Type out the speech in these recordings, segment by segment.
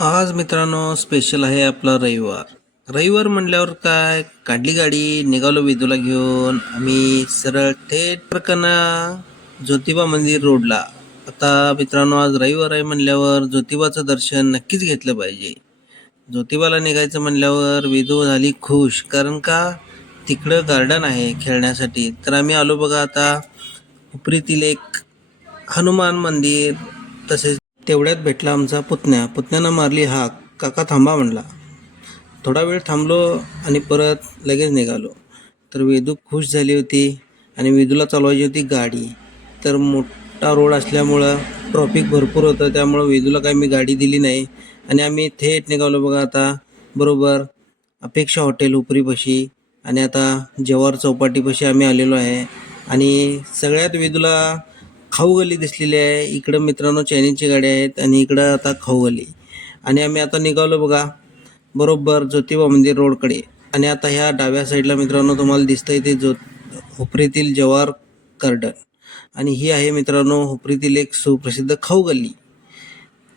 आज मित्रांनो स्पेशल आहे आपला रविवार. रविवार म्हणल्यावर काय? काढली गाडी निघालो विदूला घेऊन. आम्ही सरळ थेट प्रकरणा ज्योतिबा मंदिर रोडला. आता मित्रांनो आज रविवार आहे म्हणल्यावर ज्योतिबाचं दर्शन नक्कीच घेतलं पाहिजे. ज्योतिबाला निघायचं म्हणल्यावर विदू झाली खुश. कारण का? तिकडं गार्डन आहे खेळण्यासाठी. तर आम्ही आलो बघा आता. उपरीतील एक हनुमान मंदिर तसेच तेवढ्यात भेटला आमचा पुतण्या. पुतण्यानं मारली हाक. काका थांबा म्हणला. थोडा वेळ थांबलो आणि परत लगेच निघालो. तर वेदू खुश झाली होती आणि वेदूला चालवायची होती गाडी. तर मोठा रोड असल्यामुळं ट्रॉफिक भरपूर होतं. त्यामुळं वेदूला काही मी गाडी दिली नाही. आणि आम्ही थेट निघालो बघा आता. बरोबर. अपेक्षा हॉटेल उपरीपाशी. आणि आता जवाहर चौपाटीपाशी आम्ही आलेलो आहे. आणि सगळ्यात वेदूला खाऊ गल्ली दिसलेली आहे. इकडं मित्रांनो चायनीजची गाडी आहेत आणि इकडं आता खाऊ गल्ली आणि आम्ही आता निघालो बघा. बरोबर ज्योतिबा मंदिर रोडकडे. आणि आता ह्या डाव्या साईडला मित्रांनो तुम्हाला दिसतंय ते जो हुपरीतील जवार गार्डन आणि ही आहे मित्रांनो हुपरीतील एक सुप्रसिद्ध खाऊ गल्ली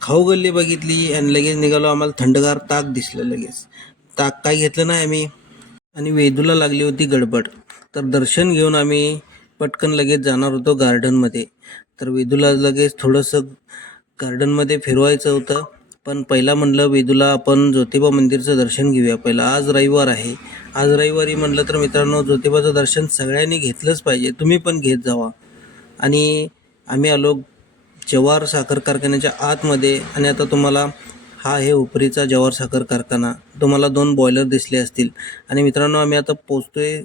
खाऊ गल्ली बघितली आणि लगेच निघालो. आम्हाला थंडगार ताक दिसलं लगेच. ताक काय घेतलं नाही आम्ही. आणि वेदूला लागली होती गडबड. तर दर्शन घेऊन आम्ही पटकन लगेच जाणार होतो गार्डनमध्ये तर वेदूला लगेच थोडंसं गार्डनमध्ये फिरवायचं होतं. पण पहिला म्हणलं वेदूला आपण ज्योतिबा मंदिरचं दर्शन घेऊया. पहिलं आज रविवार आहे. आज रविवारी म्हणलं तर मित्रांनो ज्योतिबाचं दर्शन सगळ्यांनी घेतलंच पाहिजे. तुम्ही पण घेत जावा. आणि आम्ही आलो जवार साखर कारखान्याच्या आतमध्ये. आणि आता तुम्हाला हा आहे उपरीचा जवार साखर कारखाना. तुम्हाला दोन बॉयलर दिसले असतील. आणि मित्रांनो आम्ही आता पोचतो आहे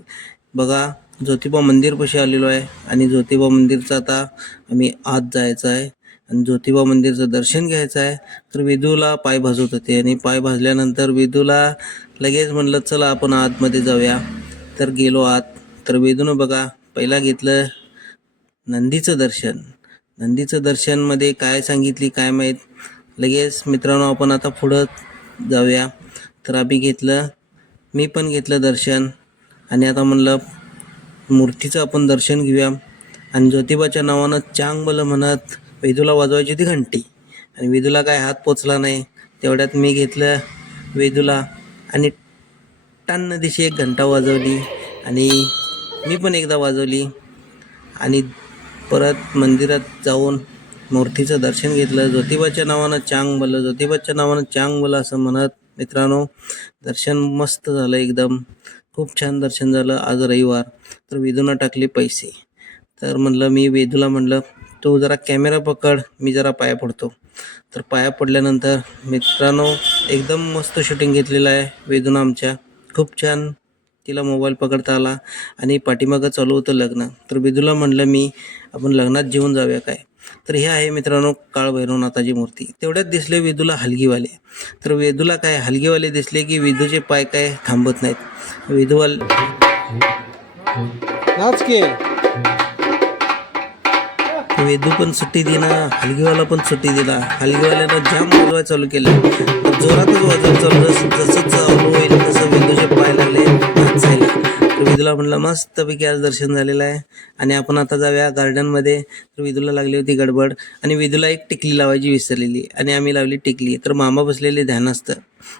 बघा ज्योतिबा मंदिरपाशी आलेलो आहे. आणि ज्योतिबा मंदिरचं आता आम्ही आत जायचं आहे. आणि ज्योतिबा मंदिरचं दर्शन घ्यायचं आहे. तर विदूला पाय भाजत होते. आणि पाय भाजल्यानंतर विदूला लगेच म्हणलं चला आपण आतमध्ये जाऊया. तर गेलो आत. तर वेदूनं बघा पहिला घेतलं नंदीचं दर्शन. नंदीचं दर्शनमध्ये काय सांगितली काय माहीत? लगेच मित्रांनो आपण आता पुढं जाऊया. तर आम्ही घेतलं मी पण घेतलं दर्शन. आणि आता म्हणलं मूर्तीचं आपण दर्शन घेऊया. आणि ज्योतिबाच्या नावानं चांगलं म्हणत वेदूला वाजवायची होती घंटी. आणि वेदूला काय हात पोचला नाही. तेवढ्यात मी घेतलं वेदूला आणि टान्न दिशी एक घंटा वाजवली. आणि मी पण एकदा वाजवली. आणि परत मंदिरात जाऊन मूर्तीचं दर्शन घेतलं. ज्योतिबाच्या नावानं चांग बोललं ज्योतिबाच्या नावानं चांग बोला असं म्हणत मित्रांनो दर्शन मस्त झालं एकदम. खूप छान दर्शन झालं. आज रविवार. तर वेदूनं टाकले पैसे. तर म्हणलं मी वेदूला म्हणलं तू जरा कॅमेरा पकड. मी जरा पाया पडतो. तर पाया पडल्यानंतर मित्रांनो एकदम मस्त शूटिंग घेतलेलं आहे वेदूनं आमच्या. खूप छान तिला मोबाईल पकडता आला. आणि पाठीमागं चालू होतं लग्न. तर वेदूला म्हणलं मी आपण लग्नात जेवून जाऊया काय? तर हे आहे मित्रांनो काळभैरवनाथाची मूर्ती. तेवढ्यात दिसले वेदूला हलगीवाले. तर वेदूला काय हलगीवाले दिसले की वेदूचे पाय काय थांबत नाहीत. वेदूवाल नाच के वेदू पण सुट्टी दिना हलगीवाला पण सुट्टी दिला. हलगीवाल्यानं जाम वाजवाय चालू केलं. जोरातच वाजवायला चालू. जसं चालू होईल. विदूला म्हणलं मस्तपैकी आज दर्शन झालेलं आहे. आणि आपण आता जाऊया गार्डनमध्ये तर विदूला लागली होती गडबड आणि विदूला एक टिकली लावायची विसरलेली आणि आम्ही लावली टिकली. तर मामा बसलेले ध्यानस्थ.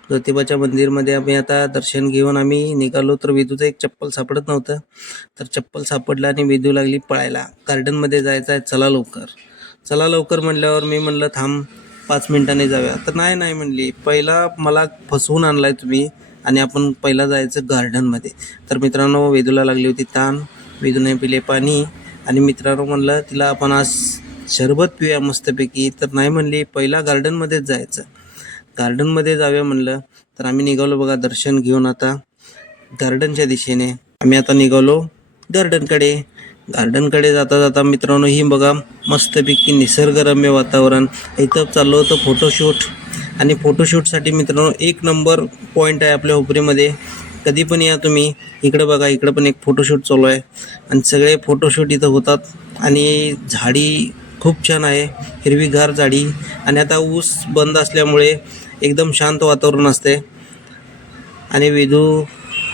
ज्योतिबाच्या मंदिरमध्ये आम्ही आता दर्शन घेऊन आम्ही निघालो. तर विदूचं एक चप्पल सापडत नव्हतं. तर चप्पल सापडलं आणि विदू लागली पळायला. गार्डनमध्ये जायचं आहे चला लवकर. चला लवकर म्हणल्यावर मी म्हणलं थांब पाच मिनिटांनी जाऊया. तर नाही नाही म्हणली. पहिला मला फसवून आणलाय तुम्ही. आणि आपण पहिला जायचं गार्डनमध्ये तर मित्रांनो वेदूला लागली होती ताण. वेदूने पिले पाणी. आणि मित्रांनो म्हणलं तिला आपण आज सरबत पिऊया मस्तपैकी. तर नाही म्हणली पहिला गार्डनमध्येच जायचं. गार्डनमध्ये जाऊया म्हणलं. तर आम्ही निघालो बघा दर्शन घेऊन आता. गार्डनच्या दिशेने. आम्ही आता निघालो गार्डनकडे गार्डनकडे जाता जाता मित्रांनो ही बघा मस्तपैकी निसर्गरम्य वातावरण. इथं चाललो होतं फोटोशूट आणि फोटोशूटसाठी मित्रांनो एक नंबर पॉईंट आहे आपल्या हुपरीमध्ये. कधी पण या तुम्ही. इकडं बघा इकडं पण एक फोटोशूट चालू आहे. आणि सगळे फोटोशूट इथं होतात. आणि झाडी खूप छान आहे. हिरवीगार झाडी. आणि आता ऊस बंद असल्यामुळे एकदम शांत वातावरण असते. आणि वेधू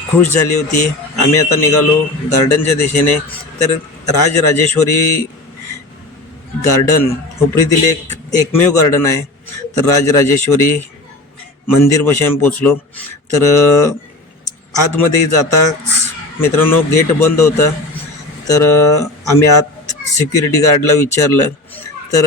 खुश झाली होती. आम्ही आता निघालो गार्डनच्या दिशेने. तर राजराजेश्वरी गार्डन हुपरीतील एक एकमेव गार्डन आहे. तर राजराजेश्वरी मंदिरपाशी आम्ही पोचलो तर आतमध्ये जाताच मित्रांनो गेट बंद होतं. तर आम्ही आत सिक्युरिटी गार्डला विचारलं. तर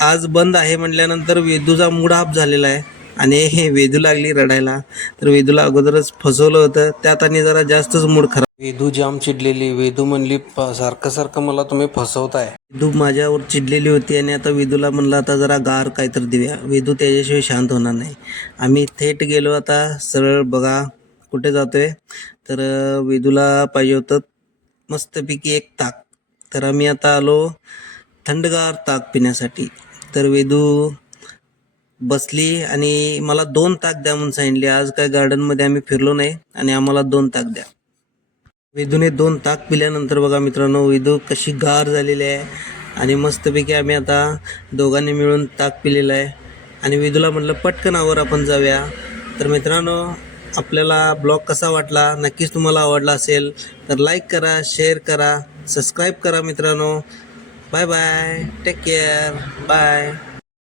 आज बंद आहे म्हटल्यानंतर वेदूचा मूड झालेला आहे. आणि हे वेदू लागली रडायला. तर वेदूला अगोदरच फसवलं होतं. त्यात आणि जरा जास्तच मूड खराब. वेदू जाम चिडलेली. वेदू म्हणली "प- सारखं सारखं मला तुम्ही फसवताय. वेदू माझ्यावर चिडलेली होती आणि आता वेदूला म्हणलं आता जरा गार काहीतरी देऊया. वेदू त्याच्याशिवाय शांत होणार नाही. आम्ही थेट गेलो. आता सरळ बघा कुठे जातोय. तर वेदूला पाहिजे होतं मस्तपैकी एक ताक. तर आम्ही आता आलो थंडगार ताक पिण्यासाठी. तर वेदू बसली आणि मला दोन ताक द्या म्हणून सांगितले. आज काय गार्डनमध्ये आम्ही फिरलो नाही आणि आम्हाला दोन ताक द्या. वेदूने दोन ताक पिल्यानंतर बघा मित्रांनो वेदू कशी गार झालेली आहे आणि मस्तपैकी आम्ही आता दोघांनी मिळून ताक पिलेलं आहे. आणि वेदूला म्हटलं पटकन आवर आपण जाऊया. तर मित्रांनो आपल्याला ब्लॉग कसा वाटला नक्कीच तुम्हाला आवडला असेल तर लाईक करा शेअर करा सबस्क्राईब करा मित्रांनो. Bye bye take care bye